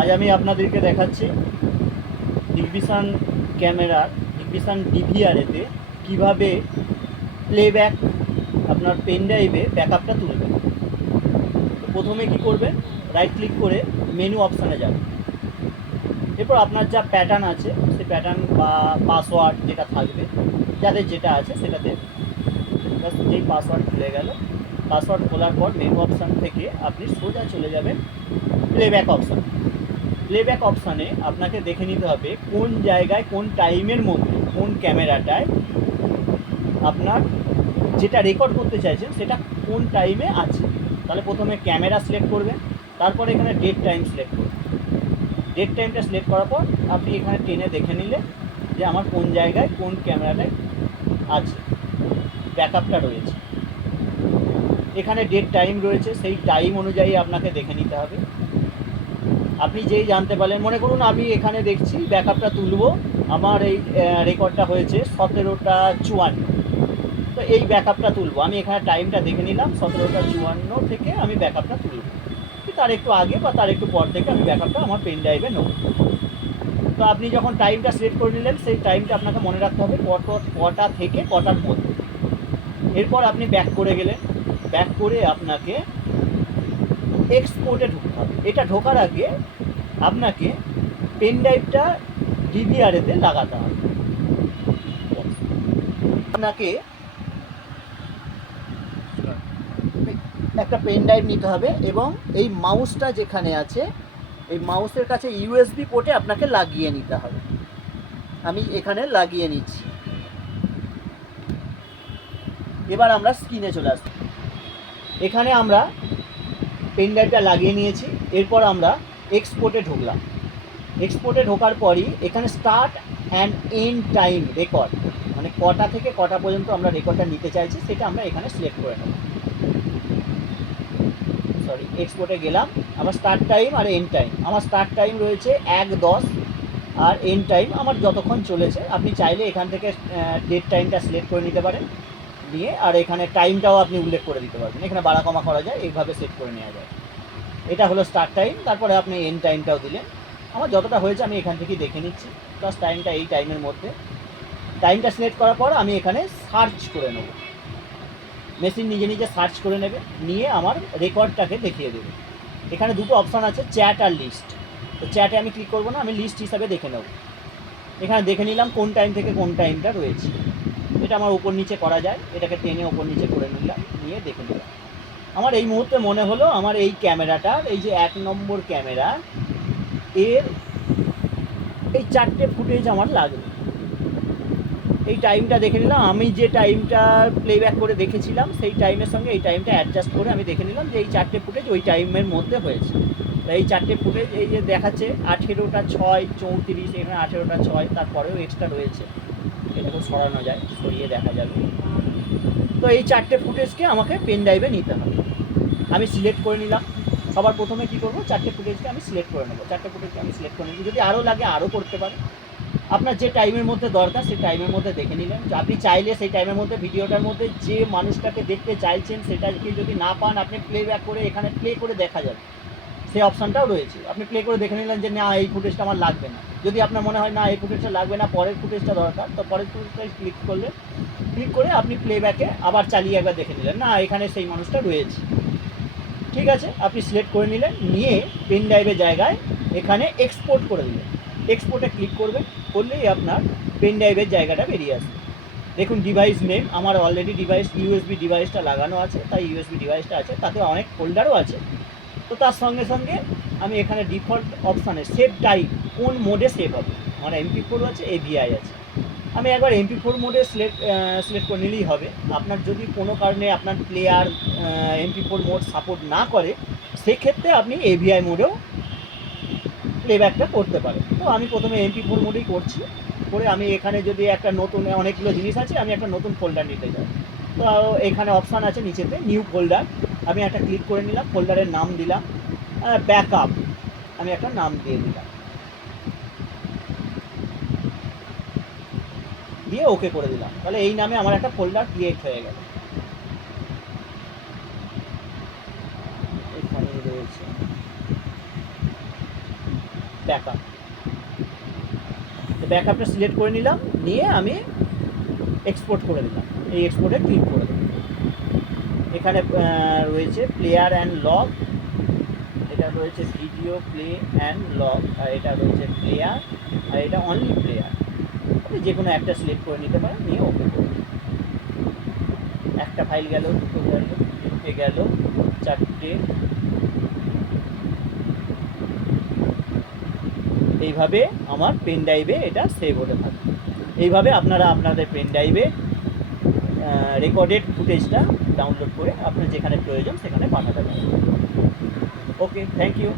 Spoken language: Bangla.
আজ আমি আপনাদেরকে দেখাচ্ছি নিগভিশন ক্যামেরার নিগভিশন ডিভিআরেতে কীভাবে প্লেব্যাক আপনার পেন ড্রাইভে ব্যাকআপটা তুলবেন। তো প্রথমে কি করবেন, রাইট ক্লিক করে মেনু অপশানে যাবেন। এরপর আপনার যা প্যাটার্ন আছে সেই প্যাটার্ন বা পাসওয়ার্ড যেটা থাকবে, যাদের যেটা আছে সেটা দেবেন। যেই পাসওয়ার্ড খুলে গেল, পাসওয়ার্ড খোলার পর মেনু অপশান থেকে আপনি সোজা চলে যাবেন প্লেব্যাক অপশান। প্লেব্যাক অপশানে আপনাকে দেখে নিতে হবে কোন জায়গায় কোন টাইমের মধ্যে কোন ক্যামেরাটায় আপনার যেটা রেকর্ড করতে চাইছেন সেটা কোন টাইমে আছে। তাহলে প্রথমে ক্যামেরা সিলেক্ট করবেন, তারপরে এখানে ডেট টাইম সিলেক্ট করবেন। ডেট টাইমটা সিলেক্ট করার পর আপনি এখানে টেনে দেখে নিলে যে আমার কোন জায়গায় কোন ক্যামেরাটায় আছে ব্যাকআপটা রয়েছে। এখানে ডেট টাইম রয়েছে, সেই টাইম অনুযায়ী আপনাকে দেখে নিতে হবে। আপনি যেই জানতে পারলেন, মনে করুন আমি এখানে দেখছি ব্যাকআপটা তুলব, আমার এই রেকর্ডটা হয়েছে 17:54, তো এই ব্যাকআপটা তুলবো। আমি এখানে টাইমটা দেখে নিলাম 17:54 থেকে আমি ব্যাকআপটা তুলব। তার একটু আগে বা তার একটু পর থেকে আমি ব্যাকআপটা আমার পেন ড্রাইভে নেব। তো আপনি যখন টাইমটা সিলেক্ট করে নিলেন সেই টাইমটা আপনাকে মনে রাখতে হবে কটা থেকে কটার মধ্যে। এরপর আপনি ব্যাক করে গেলেন, ব্যাক করে আপনাকে এক্সপোর্টে ঢুকতে হবে। এটা ঢোকার আগে আপনাকে পেন ড্রাইভটা ডিভিআরেতে লাগাতে হবে। আপনাকে একটা পেন ড্রাইভ নিতে হবে এবং এই মাউসটা যেখানে আছে এই মাউসের কাছে ইউএসবি পোর্টে আপনাকে লাগিয়ে নিতে হবে। আমি এখানে লাগিয়ে নিচ্ছি। এবার আমরা স্ক্রিনে চলে আসছি। এখানে আমরা পেন ড্রাইভটা লাগিয়ে নিয়েছি। এরপর আমরা এক্সপোর্টে ঢুকলাম। এক্সপোর্টে ঢোকার পরই এখানে start and end time record, মানে কটা থেকে কটা পর্যন্ত আমরা রেকর্ডটা নিতে চাইছি সেটা আমরা এখানে সিলেক্ট করে নেব। সরি, এক্সপোর্টে গেলাম। আমার স্টার্ট টাইম আর এন্ড টাইম, আমার স্টার্ট টাইম রয়েছে 1:10 আর এন্ড টাইম আমার যতক্ষণ চলেছে। আপনি চাইলে এখান থেকে ডেট টাইমটা সিলেক্ট করে নিতে পারেন, দিয়ে আর এখানে টাইমটাও আপনি উল্লেখ করে দিতে পারবেন। এখানে বাড়া কমা করা যায়, এইভাবে সেট করে নেওয়া যায়। এটা হলো স্টার্ট টাইম, তারপরে আপনি এন্ড টাইমটাও দিলেন। আমার যতটা হয়েছে আমি এখান থেকেই দেখে নিচ্ছি, প্লাস টাইমটা এই টাইমের মধ্যে। টাইমটা সিলেক্ট করার পর আমি এখানে সার্চ করে নেব। মেশিন নিজে নিজে সার্চ করে নেবে, নিয়ে আমার রেকর্ডটাকে দেখিয়ে দেবে। এখানে দুটো অপশান আছে, চ্যাট আর লিস্ট। তো চ্যাটে আমি ক্লিক করবো না, আমি লিস্ট হিসাবে দেখে নেব। এখানে দেখে নিলাম কোন টাইম থেকে কোন টাইমটা রয়েছে। এটা আমার উপর নিচে করা যায়, এটাকে টেনে উপর নিচে করে নিলাম, নিয়ে দেখে নিলাম। আমার এই মুহূর্তে মনে হলো আমার এই ক্যামেরাটার, এই যে 1 নম্বর ক্যামেরা, এর এই 4টে ফুটেজ আমার লাগবে। এই টাইমটা দেখে নিলাম, আমি যে টাইমটা প্লেব্যাক করে দেখেছিলাম সেই টাইমের সঙ্গে এই টাইমটা অ্যাডজাস্ট করে আমি দেখে নিলাম যে এই 4টে ফুটেজ ওই টাইমের মধ্যে হয়েছে। তাই এই 4টে ফুটেজ, এই যে দেখাচ্ছে 18:06:34, এখানে 18:06, তারপরেও এক্সট্রা রয়েছে, এটাকেও সরানো যায়, সরিয়ে দেখা যাবে। তো এই 4টে ফুটেজকে আমাকে পেন ড্রাইভে নিতে হবে। আমি সিলেক্ট করে নিলাম। সবার প্রথমে কী করবো, 4টে ফুটেজকে আমি সিলেক্ট করে নেবো। 4টে ফুটেজকে আমি সিলেক্ট করে নিই, যদি আরও লাগে আরও করতে পারে। আপনার যে টাইমের মধ্যে দরকার সেই টাইমের মধ্যে দেখে নিলেন। আপনি চাইলে সেই টাইমের মধ্যে ভিডিওটার মধ্যে যে মানুষটাকে দেখতে চাইছেন সেটাকে যদি না পান, আপনি প্লেব্যাক করে এখানে প্লে করে দেখা যাবে, সেই অপশানটাও রয়েছে। আপনি প্লে করে দেখে নিলেন যে না, এই ফুটেজটা আমার লাগবে না। যদি আপনার মনে হয় না এই ফুটেজটা লাগবে না, পরের ফুটেজটা দরকার, তো পরের ফুটেজটাই ক্লিক করলে, ক্লিক করে আপনি প্লেব্যাকে আবার চালিয়ে একবার দেখে নিলেন, না এখানে সেই মানুষটা রয়েছে। ঠিক আছে, আপনি সিলেক্ট করে নিলেন, নিয়ে পেন ড্রাইভের জায়গায় এখানে এক্সপোর্ট করে দিলেন। এক্সপোর্টে ক্লিক করবেন, করলেই আপনার পেন ড্রাইভের জায়গাটা বেরিয়ে আসবে। দেখুন ডিভাইস নেম, আমার অলরেডি ডিভাইস ইউএসবি ডিভাইসটা লাগানো আছে, তাই ইউএসবি ডিভাইসটা আছে, তাতে অনেক ফোল্ডারও আছে। তো তার সঙ্গে সঙ্গে আমি এখানে ডিফল্ট অপশানে সেভ টাইপ, কোন মোডে সেভ হবে, আমার MP4 আছে, AVI আছে। আমি একবার MP4 মোডে সিলেক্ট করে নিলেই হবে। আপনার যদি কোনো কারণে আপনার প্লেয়ার MP4 মোড সাপোর্ট না করে, সেক্ষেত্রে আপনি AVI মোডেও প্লেব্যাকটা করতে পারেন। তো আমি প্রথমে MP4 মোডেই করছি, করে আমি এখানে যদি একটা নতুন, অনেকগুলো জিনিস আছে, আমি একটা নতুন ফোল্ডার নিতে চাই। তো এখানে অপশান আছে নিচেতে নিউ ফোল্ডার, আমি একটা ক্লিক করে নিলাম, ফোল্ডারের নাম দিলাম ব্যাকআপ, আমি একটা নাম দিয়ে দিলাম, দিয়ে ওকে করে দিলাম। তাহলে এই নামে আমার একটা ফোল্ডার ক্রিয়েট হয়ে গেল। এখানে রয়েছে ব্যাকআপ। তো ব্যাকআপটা সিলেক্ট করে নিলাম, নিয়ে আমি এক্সপোর্ট করে দিলাম, এই এক্সপোর্টে ক্লিক করে দিলাম। এখানে রয়েছে প্লেয়ার অ্যান্ড লগ, এটা রয়েছে ভিডিও প্লে অ্যান্ড লগ, আর এটা রয়েছে প্লেয়ার, আর এটা অনলি প্লেয়ার। আপনি যে কোনো একটা সিলেক্ট করে নিতে পারেন, নিয়ে ওকে করুন। একটা ফাইল গেল, দুটো গেল, তিনটে গেল, চারটে, এইভাবে আমার পেন ড্রাইভে এটা সেভ হতে থাকে। এইভাবে আপনারা আপনাদের পেন ড্রাইভে রেকর্ডেড ফুটেজটা ডাউনলোড করে আপনার যেখানে প্রয়োজন সেখানে পাঠাতে পারেন। ওকে, থ্যাংক ইউ।